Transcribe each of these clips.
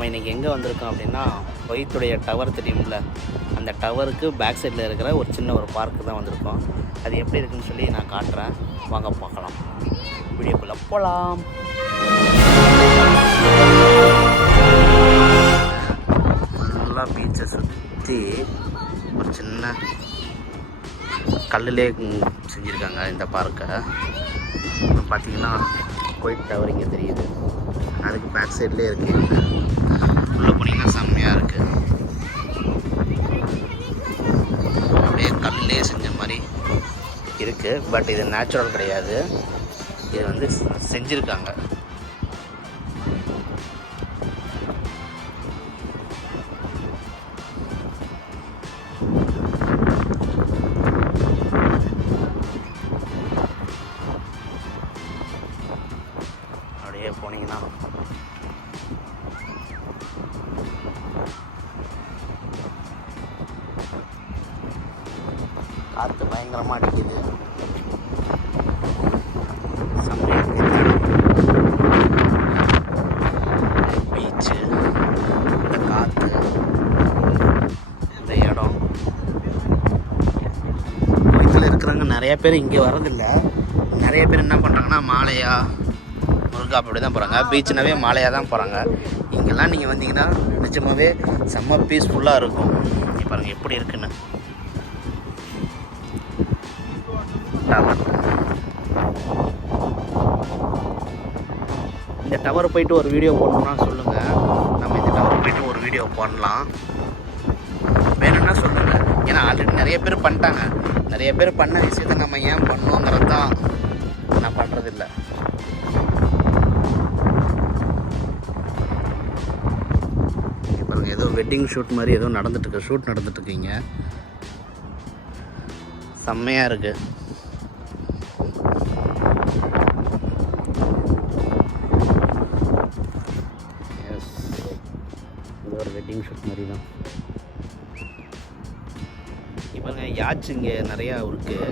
நாம் இன்றைக்கி எங்கே வந்திருக்கோம் அப்படின்னா, குவைத்துடைய டவர் தெரியும்ல, அந்த டவருக்கு பேக் சைடில் இருக்கிற ஒரு சின்ன ஒரு பார்க்கு தான் வந்திருக்கோம். அது எப்படி இருக்குன்னு சொல்லி நான் காட்டுறேன், வாங்க பார்க்கலாம். வீடியோக்குள்ளே போகலாம். ஃபுல்லாக பீச்சை சுற்றி ஒரு சின்ன கல்லுலே செஞ்சுருக்காங்க இந்த பார்க்கை. பார்த்திங்கன்னா குவைத் டவர் இங்கே தெரியுது, அதுக்கு பேக் சைட்லேயே இருக்குது. உள்ளே போனீங்கன்னா செம்மையாக இருக்குது. அப்படியே கல்லே செஞ்ச மாதிரி இருக்குது. பட் இது நேச்சுரல் கிடையாது, இது வந்து செஞ்சுருக்காங்க. அப்படியே போனீங்கன்னா காற்று பயங்கரமாக அடிக்குது. பீச்சு, இந்த காற்று, இந்த இடம். குவைத்தில் இருக்கிறவங்க நிறைய பேர் இங்கே வரதில்லை. நிறைய பேர் என்ன பண்ணுறாங்கன்னா மாலையா முருகா அப்படி தான் போகிறாங்க. பீச்சுனாவே மாலையாக தான் போகிறாங்க. இங்கெல்லாம் நீங்கள் வந்தீங்கன்னா நிஜமாகவே செம்ம பீஸ்ஃபுல்லாக இருக்கும். பாருங்கள் எப்படி இருக்குன்னு. டவர், இந்த டவர் போயிட்டு ஒரு வீடியோ போடணும்னா சொல்லுங்கள், நம்ம இந்த டவர் போயிட்டு ஒரு வீடியோ பண்ணலாம். வேணும்னா சொல்லுங்கள். ஏன்னா ஆல்ரெடி நிறைய பேர் பண்ணிட்டாங்க. நிறைய பேர் பண்ண விஷயத்தை நம்ம ஏன் பண்ணோங்கிறது தான் நான் பண்ணுறதில்லை. பாருங்கள், ஏதோ வெட்டிங் ஷூட் மாதிரி ஏதோ ஷூட் நடந்துட்டுருக்கீங்க. செம்மையாக இருக்குது. எஸ், இது ஒரு வெட்டிங் ஷூட் மாதிரி தான். இப்போ யாட்ச் இங்கே நிறையா இருக்குது.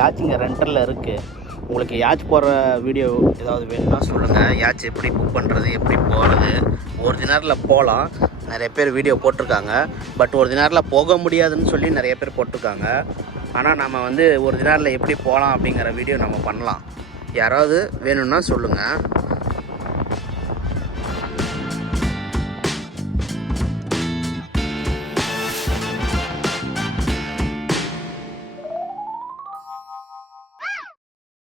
யாட்ச் இங்கே ரெண்டரில் இருக்குது. உங்களுக்கு யாட்ச் போடுற வீடியோ ஏதாவது வேணும்னா சொல்லுங்கள். யாட்ச் எப்படி புக் பண்ணுறது, எப்படி போகிறது. ஒரு தினரில் போகலாம், நிறைய பேர் வீடியோ போட்டிருக்காங்க. பட் ஒரு தினரில் போக முடியாதுன்னு சொல்லி நிறைய பேர் போட்டிருக்காங்க. ஆனால் நம்ம வந்து ஒரு தினரில் எப்படி போகலாம் அப்படிங்கிற வீடியோ நம்ம பண்ணலாம். யாராவது வேணும்னா சொல்லுங்கள்.